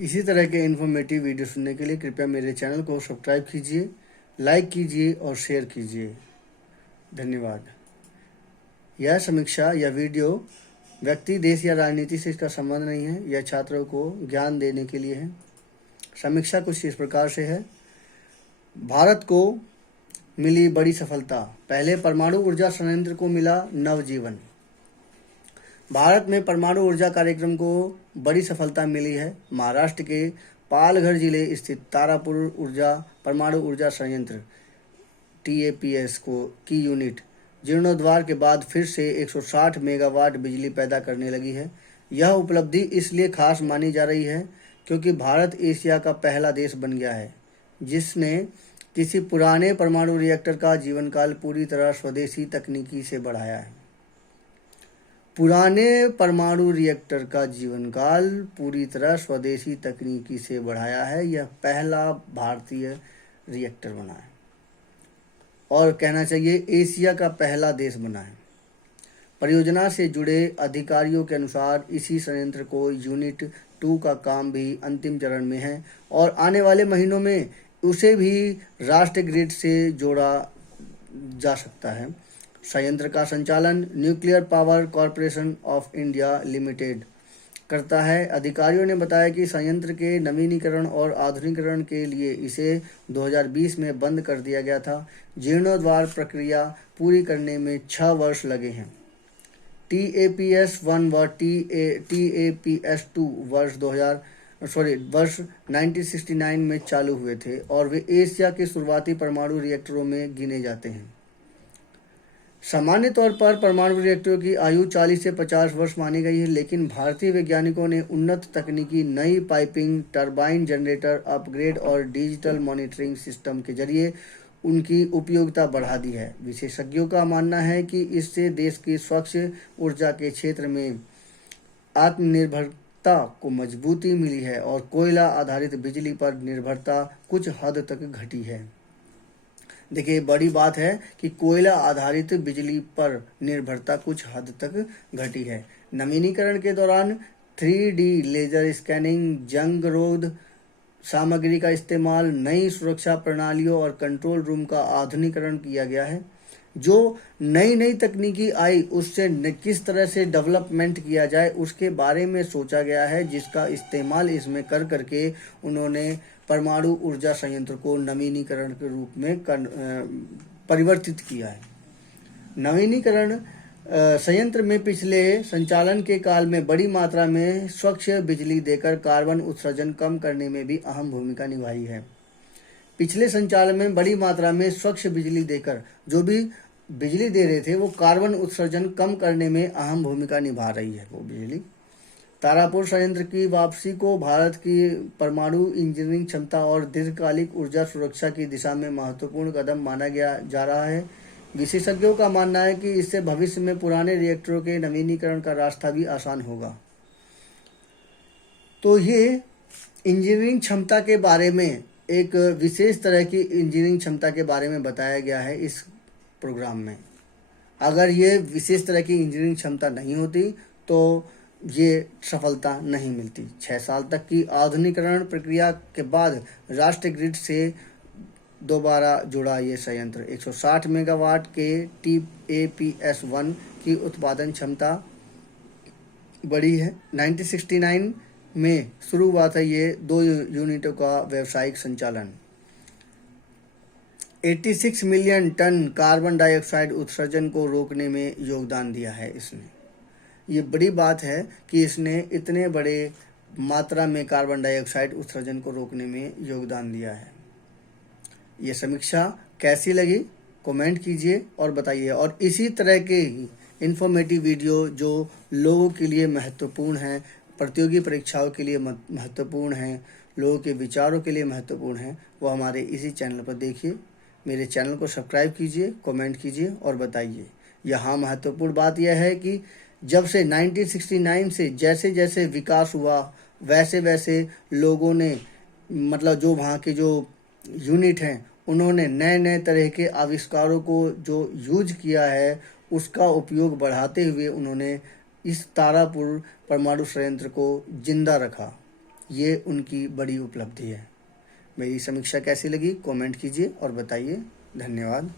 इसी तरह के इन्फॉर्मेटिव वीडियो सुनने के लिए कृपया मेरे चैनल को सब्सक्राइब कीजिए, लाइक कीजिए और शेयर कीजिए। धन्यवाद। यह समीक्षा या वीडियो व्यक्ति, देश या राजनीति से इसका संबंध नहीं है। यह छात्रों को ज्ञान देने के लिए है। समीक्षा कुछ इस प्रकार से है। भारत को मिली बड़ी सफलता। पहले परमाणु ऊर्जा संयंत्र को मिला नवजीवन। भारत में परमाणु ऊर्जा कार्यक्रम को बड़ी सफलता मिली है। महाराष्ट्र के पालघर जिले स्थित तारापुर ऊर्जा परमाणु ऊर्जा संयंत्र TAPS की यूनिट जीर्णोद्धार के बाद फिर से 160 मेगावाट बिजली पैदा करने लगी है। यह उपलब्धि इसलिए खास मानी जा रही है क्योंकि भारत एशिया का पहला देश बन गया है जिसने किसी पुराने परमाणु रिएक्टर का जीवनकाल पूरी तरह स्वदेशी तकनीकी से बढ़ाया है। पुराने परमाणु रिएक्टर का जीवनकाल पूरी तरह स्वदेशी तकनीकी से बढ़ाया है। यह पहला भारतीय रिएक्टर बना है और कहना चाहिए एशिया का पहला देश बना है। परियोजना से जुड़े अधिकारियों के अनुसार इसी संयंत्र को यूनिट 2 का काम भी अंतिम चरण में है और आने वाले महीनों में उसे भी राष्ट्रीय ग्रिड से जोड़ा जा सकता है। संयंत्र का संचालन nuclear power corporation of India limited करता है। अधिकारियों ने बताया कि संयंत्र के नवीनीकरण और आधुनिकीकरण के लिए इसे 2020 में बंद कर दिया गया था। जीर्णोद्धार प्रक्रिया पूरी करने में 6 वर्ष लगे हैं। TAPS 1 व TAPS 2 वर्ष 1969 में चालू हुए थे और वे एशिया के शुरुआती परमाणु रिएक्टरों में गिने जाते हैं। सामान्य तौर पर परमाणु रिएक्टरों की आयु 40 से 50 वर्ष मानी गई है, लेकिन भारतीय वैज्ञानिकों ने उन्नत तकनीकी, नई पाइपिंग, टरबाइन जनरेटर अपग्रेड और डिजिटल मॉनिटरिंग सिस्टम के जरिए उनकी उपयोगिता बढ़ा दी है। विशेषज्ञों का मानना है कि इससे देश की स्वच्छ ऊर्जा के क्षेत्र में आत्मनिर्भरता को मजबूती मिली है और कोयला आधारित बिजली पर निर्भरता कुछ हद तक घटी है। देखिए, बड़ी बात है कि कोयला आधारित बिजली पर निर्भरता कुछ हद तक घटी है। नवीनीकरण के दौरान 3D लेजर स्कैनिंग, जंग रोध सामग्री का इस्तेमाल, नई सुरक्षा प्रणालियों और कंट्रोल रूम का आधुनिकीकरण किया गया है। जो नई तकनीकी आई उससे किस तरह से डेवलपमेंट किया जाए उसके बारे में सोचा गया है, जिसका इस्तेमाल इसमें करके उन्होंने परमाणु ऊर्जा संयंत्र को नवीनीकरण के रूप में परिवर्तित किया है। नवीनीकरण संयंत्र में पिछले संचालन के काल में बड़ी मात्रा में स्वच्छ बिजली देकर कार्बन उत्सर्जन कम करने में भी अहम भूमिका निभाई है। पिछले संचालन में बड़ी मात्रा में स्वच्छ बिजली देकर जो भी बिजली दे रहे थे वो कार्बन उत्सर्जन कम करने में अहम भूमिका निभा रही है वो बिजली। तारापुर संयंत्र की वापसी को भारत की परमाणु इंजीनियरिंग क्षमता और दीर्घकालिक ऊर्जा सुरक्षा की दिशा में महत्वपूर्ण कदम माना जा रहा है। विशेषज्ञों का मानना है कि इससे भविष्य में पुराने रिएक्टरों के नवीनीकरण का रास्ता भी आसान होगा। तो ये इंजीनियरिंग क्षमता के बारे में, एक विशेष तरह की इंजीनियरिंग क्षमता के बारे में बताया गया है इस प्रोग्राम में। अगर ये विशेष तरह की इंजीनियरिंग क्षमता नहीं होती तो ये सफलता नहीं मिलती। 6 साल तक की आधुनिकीकरण प्रक्रिया के बाद राष्ट्रीय ग्रिड से दोबारा जुड़ा ये संयंत्र 160 मेगावाट के TAPS 1 की उत्पादन क्षमता बड़ी है। 1969 में शुरू हुआ था ये 2 यूनिटों का व्यावसायिक संचालन। 86 मिलियन टन कार्बन डाइऑक्साइड उत्सर्जन को रोकने में योगदान दिया है इसने। ये बड़ी बात है कि इसने इतने बड़े मात्रा में कार्बन डाइऑक्साइड उत्सर्जन को रोकने में योगदान दिया है। ये समीक्षा कैसी लगी कमेंट कीजिए और बताइए। और इसी तरह के इन्फॉर्मेटिव वीडियो जो लोगों के लिए महत्वपूर्ण हैं, प्रतियोगी परीक्षाओं के लिए महत्वपूर्ण हैं, लोगों के विचारों के लिए महत्वपूर्ण हैं, वो हमारे इसी चैनल पर देखिए। मेरे चैनल को सब्सक्राइब कीजिए, कमेंट कीजिए और बताइए। यहाँ महत्वपूर्ण बात यह है कि जब से 1969 से जैसे जैसे विकास हुआ वैसे वैसे लोगों ने, मतलब जो वहाँ के जो यूनिट हैं, उन्होंने नए तरह के आविष्कारों को जो यूज किया है उसका उपयोग बढ़ाते हुए उन्होंने इस तारापुर परमाणु संयंत्र को जिंदा रखा ये उनकी बड़ी उपलब्धि है। मेरी समीक्षा कैसी लगी कमेंट कीजिए और बताइए। धन्यवाद।